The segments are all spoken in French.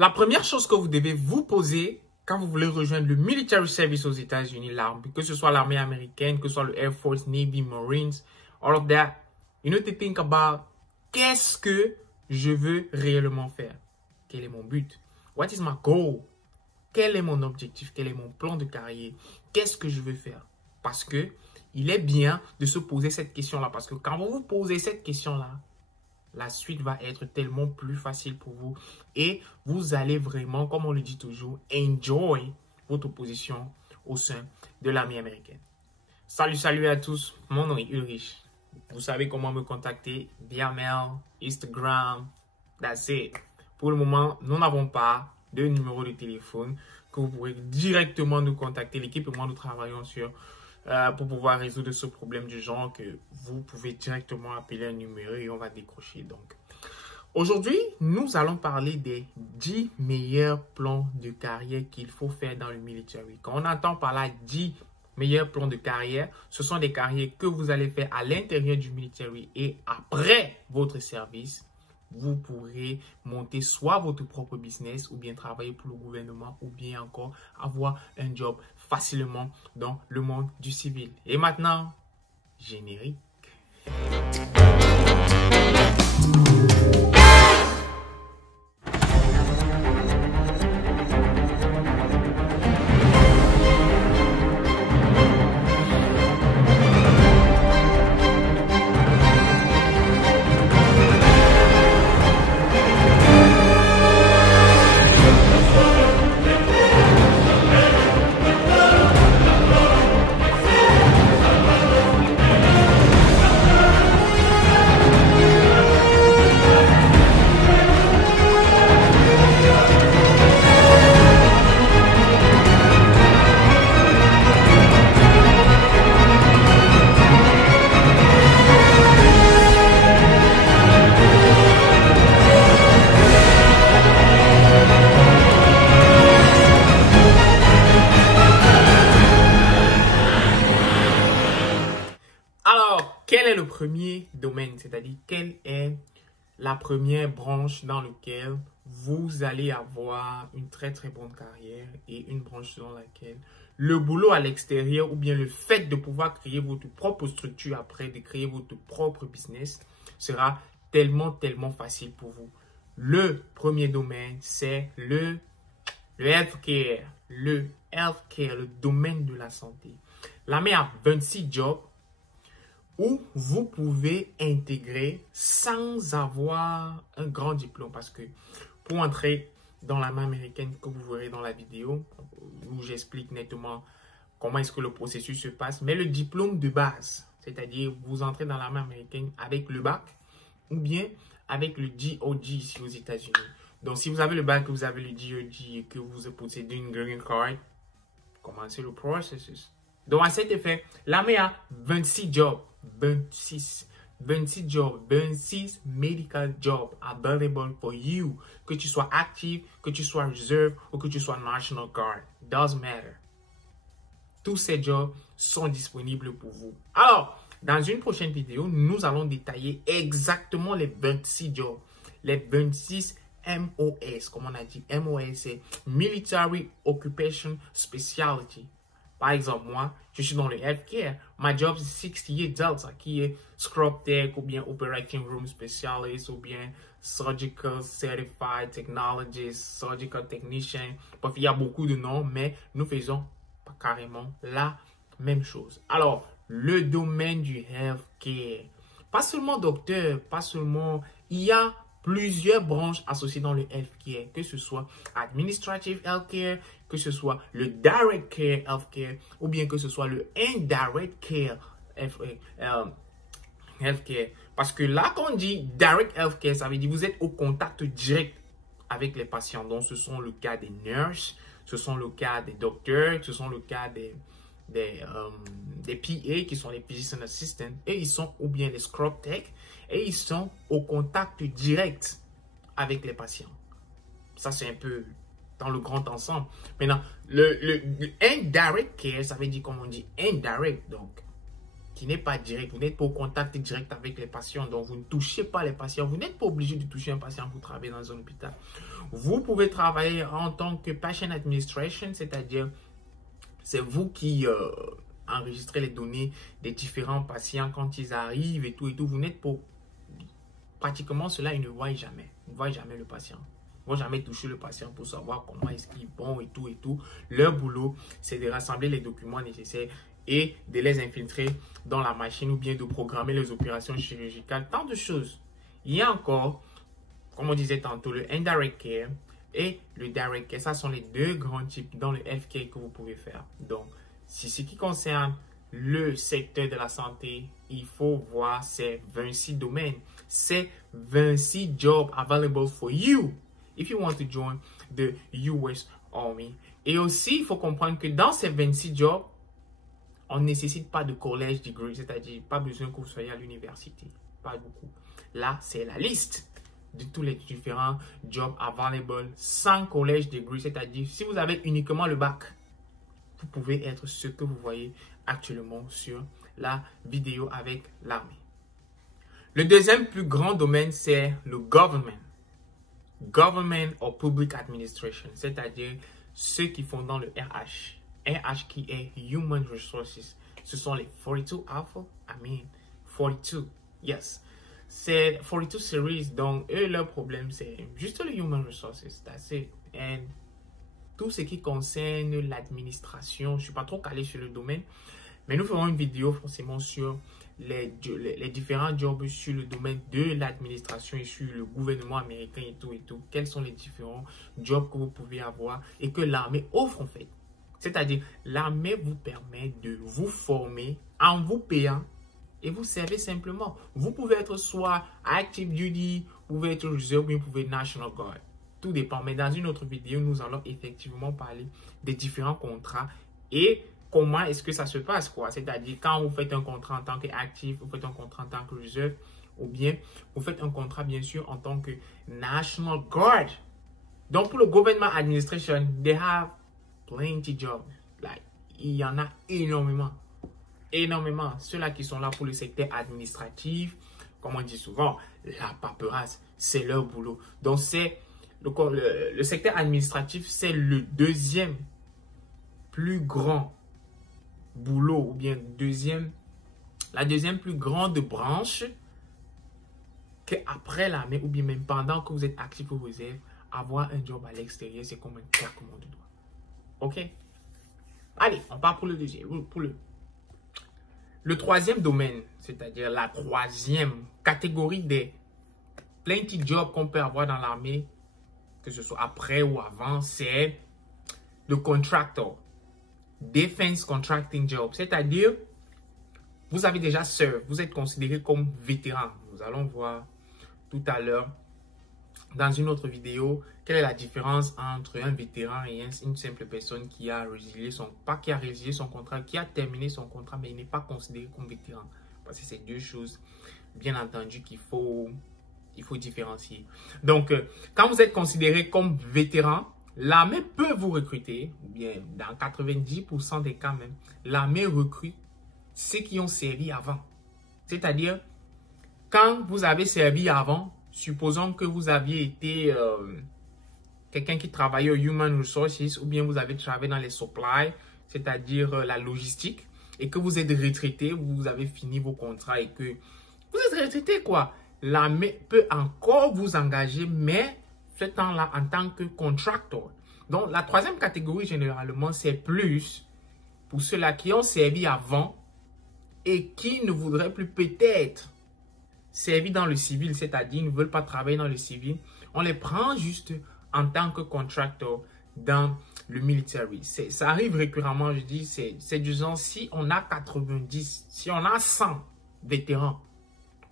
La première chose que vous devez vous poser quand vous voulez rejoindre le military service aux États-Unis, l'armée, que ce soit l'armée américaine, que ce soit le Air Force, Navy, Marines, all of that, you need to think about qu'est-ce que je veux réellement faire? Quel est mon but? What is my goal? Quel est mon objectif? Quel est mon plan de carrière? Qu'est-ce que je veux faire? Parce que il est bien de se poser cette question-là. Parce que quand vous vous posez cette question-là, la suite va être tellement plus facile pour vous. Et vous allez vraiment, comme on le dit toujours, enjoy votre position au sein de l'armée américaine. Salut à tous. Mon nom est Ulrich. Vous savez comment me contacter via mail, Instagram, that's it. Pour le moment, nous n'avons pas de numéro de téléphone que vous pourrez directement nous contacter. L'équipe et moi, nous travaillons sur pour pouvoir résoudre ce problème du genre que vous pouvez directement appeler un numéro et on va décrocher. Donc, aujourd'hui, nous allons parler des 10 meilleurs plans de carrière qu'il faut faire dans le military. Quand on entend par là 10 meilleurs plans de carrière, ce sont des carrières que vous allez faire à l'intérieur du military et après votre service, vous pourrez monter soit votre propre business ou bien travailler pour le gouvernement ou bien encore avoir un job facilement dans le monde du civil. Et maintenant, générique. Quel est le premier domaine, c'est-à-dire quelle est la première branche dans laquelle vous allez avoir une très bonne carrière et une branche dans laquelle le boulot à l'extérieur ou bien le fait de pouvoir créer votre propre structure après, de créer votre propre business sera tellement facile pour vous. Le premier domaine, c'est le healthcare, le domaine de la santé. L'armée a 26 jobs où vous pouvez intégrer sans avoir un grand diplôme. Parce que pour entrer dans l'armée américaine que vous verrez dans la vidéo, où j'explique nettement comment est-ce que le processus se passe, mais le diplôme de base, c'est-à-dire vous entrez dans l'armée américaine avec le bac ou bien avec le GOG ici aux États-Unis. Donc si vous avez le bac, vous avez le GOG et que vous possédez une green card, commencez le processus. Donc, à cet effet, l'armée a 26 jobs, 26 jobs, 26 medical jobs available for you. Que tu sois active, que tu sois reserve ou que tu sois National Guard. Doesn't matter. Tous ces jobs sont disponibles pour vous. Alors, dans une prochaine vidéo, nous allons détailler exactement les 26 jobs, les 26 MOS, comme on a dit. MOS, c'est Military Occupation Specialty. Par exemple, moi, je suis dans le healthcare. My job is 68 Delta, qui est Scrub Tech, ou bien Operating Room Specialist, ou bien Surgical Certified Technologist, Surgical Technician. Bref, il y a beaucoup de noms, mais nous faisons carrément la même chose. Alors, le domaine du healthcare. Pas seulement docteur, pas seulement... Il y a plusieurs branches associées dans le healthcare, que ce soit administrative healthcare, que ce soit le direct care healthcare, ou bien que ce soit le indirect care healthcare. Parce que là, quand on dit direct healthcare, ça veut dire que vous êtes au contact direct avec les patients. Donc, ce sont le cas des nurses, ce sont le cas des docteurs, ce sont le cas des PA qui sont les physician assistants, et ils sont, ou bien les scrub tech, et ils sont au contact direct avec les patients. Ça, c'est un peu dans le grand ensemble. Maintenant, le indirect care, ça veut dire, comme on dit, indirect, donc, qui n'est pas direct. Vous n'êtes pas au contact direct avec les patients. Donc, vous ne touchez pas les patients. Vous n'êtes pas obligé de toucher un patient pour travailler dans un hôpital. Vous pouvez travailler en tant que patient administration, c'est-à-dire c'est vous qui enregistrez les données des différents patients quand ils arrivent et tout et tout. Vous n'êtes pas... Pratiquement, cela, ils ne voient jamais. Ils ne voient jamais le patient. Ils ne vont jamais toucher le patient pour savoir comment est-ce qu'ils vont et tout et tout. Leur boulot, c'est de rassembler les documents nécessaires et de les infiltrer dans la machine ou bien de programmer les opérations chirurgicales. Tant de choses. Il y a encore, comme on disait tantôt, le indirect care et le direct care. Ça sont les deux grands types dans le healthcare que vous pouvez faire. Donc, si ce qui concerne le secteur de la santé, il faut voir ces 26 domaines. C'est 26 jobs available for you if you want to join the US Army. Et aussi, il faut comprendre que dans ces 26 jobs, on ne nécessite pas de college degree, c'est-à-dire pas besoin que vous soyez à l'université. Pas beaucoup. Là, c'est la liste de tous les différents jobs available sans college degree, c'est-à-dire si vous avez uniquement le bac, vous pouvez être ce que vous voyez actuellement sur la vidéo avec l'armée. Le deuxième plus grand domaine, c'est le government. Government or Public Administration, c'est-à-dire ceux qui font dans le RH. RH qui est Human Resources. Ce sont les 42 Alpha, 42, yes. C'est 42 Series, donc eux, leur problème, c'est juste le Human Resources, that's it. Et tout ce qui concerne l'administration, je ne suis pas trop calé sur le domaine, mais nous ferons une vidéo forcément sur les différents jobs sur le domaine de l'administration et sur le gouvernement américain et tout et tout. Quels sont les différents jobs que vous pouvez avoir et que l'armée offre en fait. C'est-à-dire, l'armée vous permet de vous former en vous payant et vous servez simplement. Vous pouvez être soit active duty, vous pouvez être reserve, ou vous pouvez être national guard. Tout dépend. Mais dans une autre vidéo, nous allons effectivement parler des différents contrats et comment est-ce que ça se passe, quoi. C'est-à-dire, quand vous faites un contrat en tant qu'actif, vous faites un contrat en tant que reserve, ou bien vous faites un contrat, bien sûr, en tant que National Guard. Donc, pour le Government Administration, they have plenty of jobs. Like, il y en a énormément. Énormément. Ceux-là qui sont là pour le secteur administratif, comme on dit souvent, la paperasse, c'est leur boulot. Donc, c'est le secteur administratif, c'est le deuxième plus grand boulot ou bien la deuxième plus grande branche qu'après l'armée ou bien même pendant que vous êtes actif ou réserve, avoir un job à l'extérieur, c'est comme un claquement de doigts. Ok? Allez, on part pour le deuxième. Le troisième domaine, c'est-à-dire la troisième catégorie des plenty jobs qu'on peut avoir dans l'armée, que ce soit après ou avant, c'est le contractor. Defense Contracting Job, c'est-à-dire vous avez déjà servi, vous êtes considéré comme vétéran. Nous allons voir tout à l'heure dans une autre vidéo quelle est la différence entre un vétéran et une simple personne qui a résilié son contrat, qui a terminé son contrat mais il n'est pas considéré comme vétéran. Parce que c'est deux choses bien entendu qu'il faut différencier. Donc quand vous êtes considéré comme vétéran, l'armée peut vous recruter, ou bien dans 90% des cas même, l'armée recrute ceux qui ont servi avant. C'est-à-dire, quand vous avez servi avant, supposons que vous aviez été quelqu'un qui travaillait au Human Resources, ou bien vous avez travaillé dans les supplies, c'est-à-dire la logistique, et que vous êtes retraité, vous avez fini vos contrats et que vous êtes retraité, quoi. L'armée peut encore vous engager, mais ce temps-là en tant que contractor. Donc, la troisième catégorie, généralement, c'est plus pour ceux-là qui ont servi avant et qui ne voudraient plus peut-être servir dans le civil, c'est-à-dire ne veulent pas travailler dans le civil. On les prend juste en tant que contractor dans le military. Ça arrive récurremment, je dis, c'est du genre, si on a 90, si on a 100 vétérans,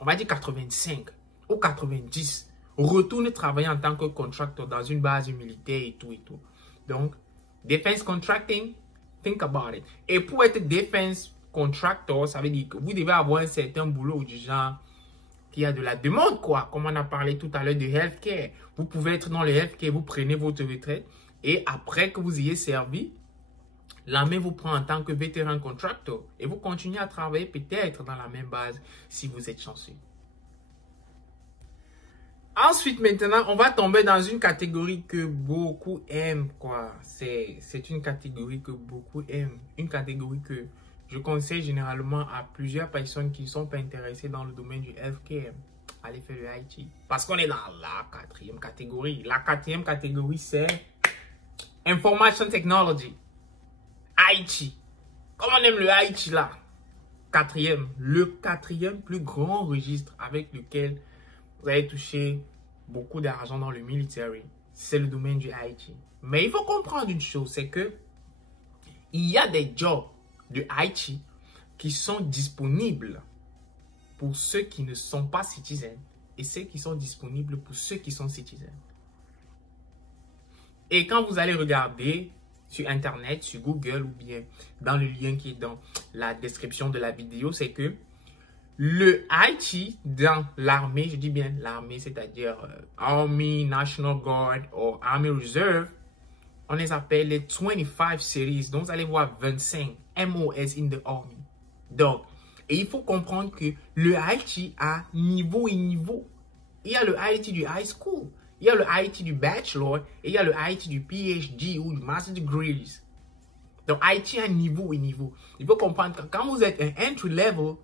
on va dire 85 ou 90, retourne travailler en tant que contractor dans une base militaire et tout et tout. Donc, defense contracting, think about it. Et pour être defense contractor, ça veut dire que vous devez avoir un certain boulot du genre qui a de la demande, quoi. Comme on a parlé tout à l'heure de healthcare. Vous pouvez être dans le healthcare, vous prenez votre retraite et après que vous ayez servi, l'armée vous prend en tant que vétéran contractor et vous continuez à travailler peut-être dans la même base si vous êtes chanceux. Ensuite, maintenant, on va tomber dans une catégorie que beaucoup aiment, quoi. C'est une catégorie que beaucoup aiment. Une catégorie que je conseille généralement à plusieurs personnes qui ne sont pas intéressées dans le domaine du healthcare. Allez faire le IT. Parce qu'on est dans la quatrième catégorie. La quatrième catégorie, c'est Information Technology. IT. Comme on aime le IT là. Le quatrième plus grand registre avec lequel vous allez toucher beaucoup d'argent dans le militaire, c'est le domaine du IT. Mais il faut comprendre une chose, c'est que il y a des jobs de IT qui sont disponibles pour ceux qui ne sont pas citizens et ceux qui sont disponibles pour ceux qui sont citizens. Et quand vous allez regarder sur Internet, sur Google ou bien dans le lien qui est dans la description de la vidéo, c'est que le IT dans l'armée, je dis bien l'armée, c'est-à-dire Army, National Guard ou Army Reserve, on les appelle les 25 series. Donc, vous allez voir 25 MOS in the Army. Donc, et il faut comprendre que le IT a niveau et niveau. Il y a le IT du high school, il y a le IT du bachelor et il y a le IT du PhD ou du master degrees. Donc, IT a niveau et niveau. Il faut comprendre que quand vous êtes un entry level,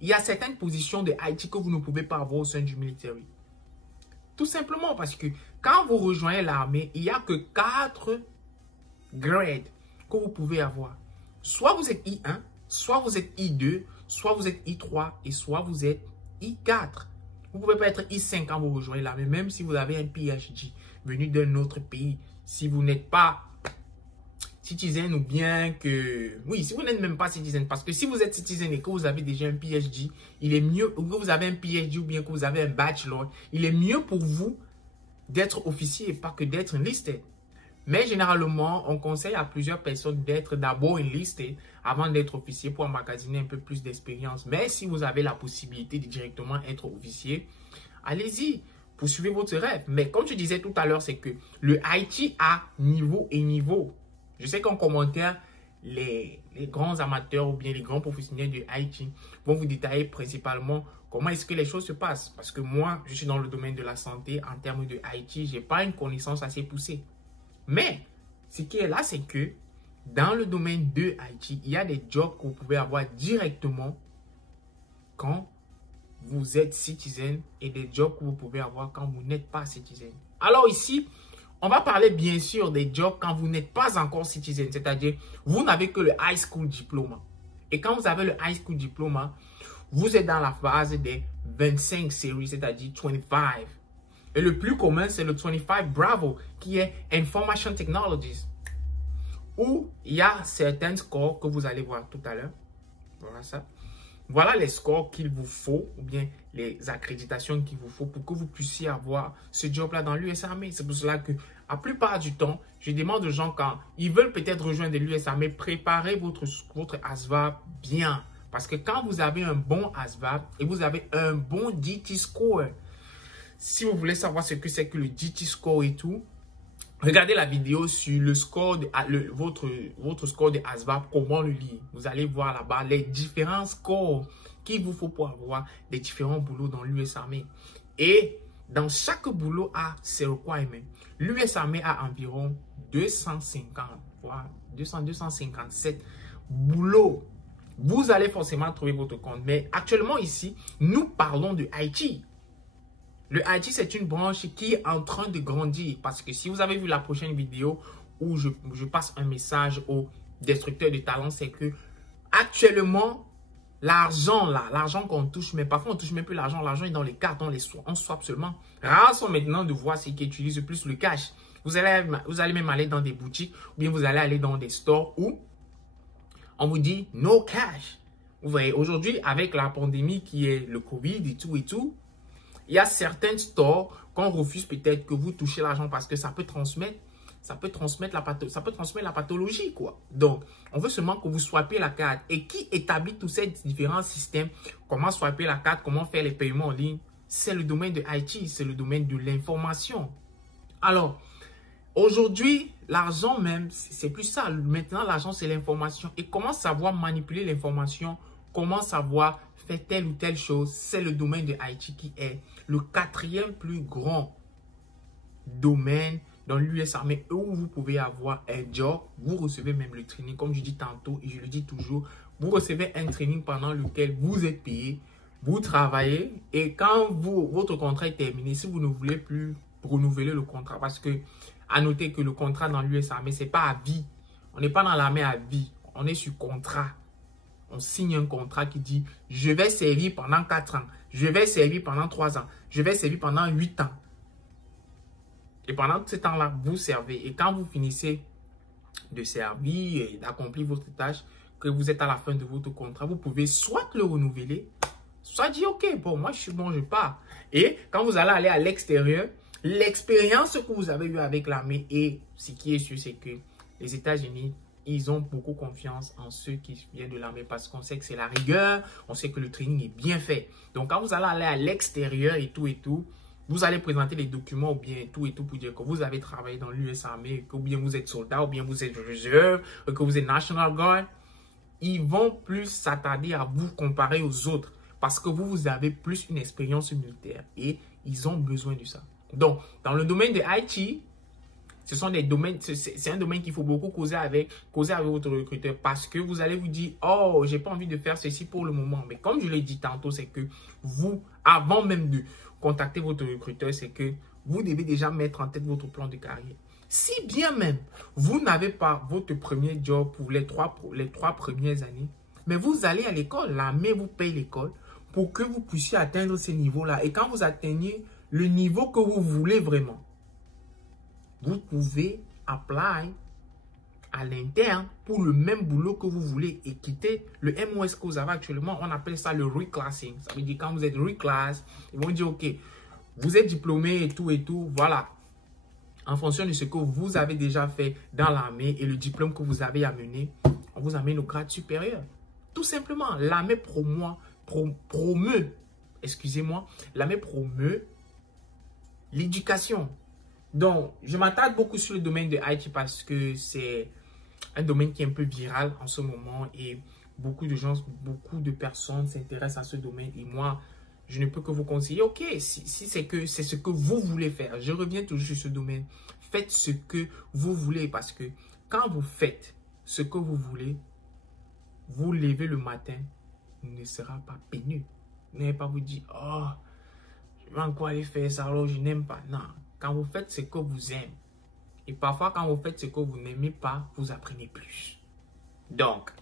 il y a certaines positions de IT que vous ne pouvez pas avoir au sein du militaire. Tout simplement parce que quand vous rejoignez l'armée, il n'y a que 4 grades que vous pouvez avoir. Soit vous êtes I1, soit vous êtes I2, soit vous êtes I3 et soit vous êtes I4. Vous ne pouvez pas être I5 quand vous rejoignez l'armée, même si vous avez un PhD venu d'un autre pays. Si vous n'êtes pas citizen ou bien que... Oui, si vous n'êtes même pas citizen, parce que si vous êtes citizen et que vous avez déjà un PhD, il est mieux, ou que vous avez un PhD ou bien que vous avez un bachelor, il est mieux pour vous d'être officier et pas que d'être enlisted. Mais généralement, on conseille à plusieurs personnes d'être d'abord enlisted avant d'être officier pour emmagasiner un peu plus d'expérience. Mais si vous avez la possibilité de directement être officier, allez-y, poursuivez votre rêve. Mais comme je disais tout à l'heure, c'est que le IT a niveau et niveau. Je sais qu'en commentaire, les grands amateurs ou bien les grands professionnels de IT vont vous détailler principalement comment est-ce que les choses se passent. Parce que moi, je suis dans le domaine de la santé. En termes de IT, je n'ai pas une connaissance assez poussée. Mais ce qui est là, c'est que dans le domaine de IT, il y a des jobs que vous pouvez avoir directement quand vous êtes citizen et des jobs que vous pouvez avoir quand vous n'êtes pas citizen. Alors ici, on va parler bien sûr des jobs quand vous n'êtes pas encore citizen, c'est-à-dire vous n'avez que le high school diplôme. Et quand vous avez le high school diplôme, vous êtes dans la phase des 25 séries, c'est-à-dire 25. Et le plus commun, c'est le 25 Bravo, qui est Information Technologies, où il y a certains scores que vous allez voir tout à l'heure. Voilà ça. Voilà les scores qu'il vous faut, ou bien les accréditations qu'il vous faut pour que vous puissiez avoir ce job-là dans l'US Army. C'est pour cela que, la plupart du temps, je demande aux gens quand ils veulent peut-être rejoindre l'US Army, préparez votre ASVAB bien. Parce que quand vous avez un bon ASVAB et vous avez un bon DT score, si vous voulez savoir ce que c'est que le DT score et tout, regardez la vidéo sur le score de votre score de ASVAB, comment le lire. Vous allez voir là-bas les différents scores qu'il vous faut pour avoir des différents boulots dans l'US Army. Et dans chaque boulot a ses requirements. L'US Army a environ 250, voire 257 boulots. Vous allez forcément trouver votre compte. Mais actuellement ici, nous parlons de IT. Le IT, c'est une branche qui est en train de grandir. Parce que si vous avez vu la prochaine vidéo où je passe un message aux destructeurs de talent, c'est que actuellement, l'argent là, l'argent qu'on touche, mais parfois on touche même plus l'argent. L'argent est dans les cartes, on swap seulement. Rares sont maintenant de voir ceux qui utilisent plus le cash. Vous allez même aller dans des boutiques ou bien vous allez aller dans des stores où on vous dit no cash. Vous voyez, aujourd'hui, avec la pandémie qui est le Covid et tout, il y a certains stores qu'on refuse peut-être que vous touchez l'argent parce que ça peut transmettre la pathologie, quoi. Donc, on veut seulement que vous swapiez la carte. Et qui établit tous ces différents systèmes, comment swaper la carte, comment faire les paiements en ligne, c'est le domaine de IT, c'est le domaine de l'information. Alors, Aujourd'hui, l'argent même, c'est plus ça. Maintenant, l'argent, c'est l'information. Et comment savoir manipuler l'information, comment savoir faire telle ou telle chose, c'est le domaine de IT qui est le 4e plus grand domaine dans l'US Army où vous pouvez avoir un job. Vous recevez même le training, comme je dis tantôt et je le dis toujours. Vous recevez un training pendant lequel vous êtes payé, vous travaillez et quand votre contrat est terminé, si vous ne voulez plus renouveler le contrat, parce que à noter que le contrat dans l'US Army, c'est pas à vie. On n'est pas dans l'armée à vie. On est sur contrat. On signe un contrat qui dit « Je vais servir pendant 4 ans. Je vais servir pendant 3 ans. Je vais servir pendant 8 ans. » Et pendant ce temps-là, vous servez. Et quand vous finissez de servir et d'accomplir votre tâche, que vous êtes à la fin de votre contrat, vous pouvez soit le renouveler, soit dire « Ok, bon, moi je suis bon, je pars. » Et quand vous allez aller à l'extérieur, l'expérience que vous avez eue avec l'armée et ce qui est sûr, c'est que les États-Unis, ils ont beaucoup confiance en ceux qui viennent de l'armée parce qu'on sait que c'est la rigueur, on sait que le training est bien fait. Donc, quand vous allez aller à l'extérieur et tout, vous allez présenter les documents ou bien tout pour dire que vous avez travaillé dans l'US Army, que ou bien vous êtes soldat, ou bien vous êtes réserve, que vous êtes National Guard. Ils vont plus s'attarder à vous comparer aux autres parce que vous avez plus une expérience militaire et ils ont besoin de ça. Donc, dans le domaine de IT, ce sont des domaines, c'est un domaine qu'il faut beaucoup causer avec votre recruteur parce que vous allez vous dire, oh, j'ai pas envie de faire ceci pour le moment. Mais comme je l'ai dit tantôt, c'est que vous, avant même de contacter votre recruteur, c'est que vous devez déjà mettre en tête votre plan de carrière. Si bien même, vous n'avez pas votre premier job pour les trois premières années, mais vous allez à l'école, l'armée vous paye l'école pour que vous puissiez atteindre ces niveaux-là. Et quand vous atteignez le niveau que vous voulez vraiment, vous pouvez apply à l'interne pour le même boulot que vous voulez et quitter le MOS que vous avez actuellement. On appelle ça le reclassing. Ça veut dire quand vous êtes reclass, ils vont dire, OK, vous êtes diplômé et tout, voilà. En fonction de ce que vous avez déjà fait dans l'armée et le diplôme que vous avez amené, on vous amène au grade supérieur. Tout simplement, l'armée promeut, l'armée promeut l'éducation. Donc, je m'attarde beaucoup sur le domaine de IT parce que c'est un domaine qui est un peu viral en ce moment et beaucoup de gens, beaucoup de personnes s'intéressent à ce domaine et moi, je ne peux que vous conseiller, ok, si c'est ce que vous voulez faire, je reviens toujours sur ce domaine, faites ce que vous voulez parce que quand vous faites ce que vous voulez, vous levez le matin, ne sera pas pénible. Vous n'allez pas vous dire, oh, je vais encore aller faire ça alors je n'aime pas. Non, quand vous faites ce que vous aimez, et parfois quand vous faites ce que vous n'aimez pas, vous apprenez plus. Donc,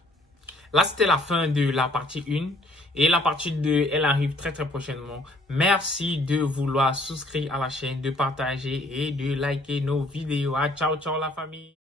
là c'était la fin de la partie 1. Et la partie 2, elle arrive très prochainement. Merci de vouloir souscrire à la chaîne, de partager et de liker nos vidéos. Ciao, ciao la famille.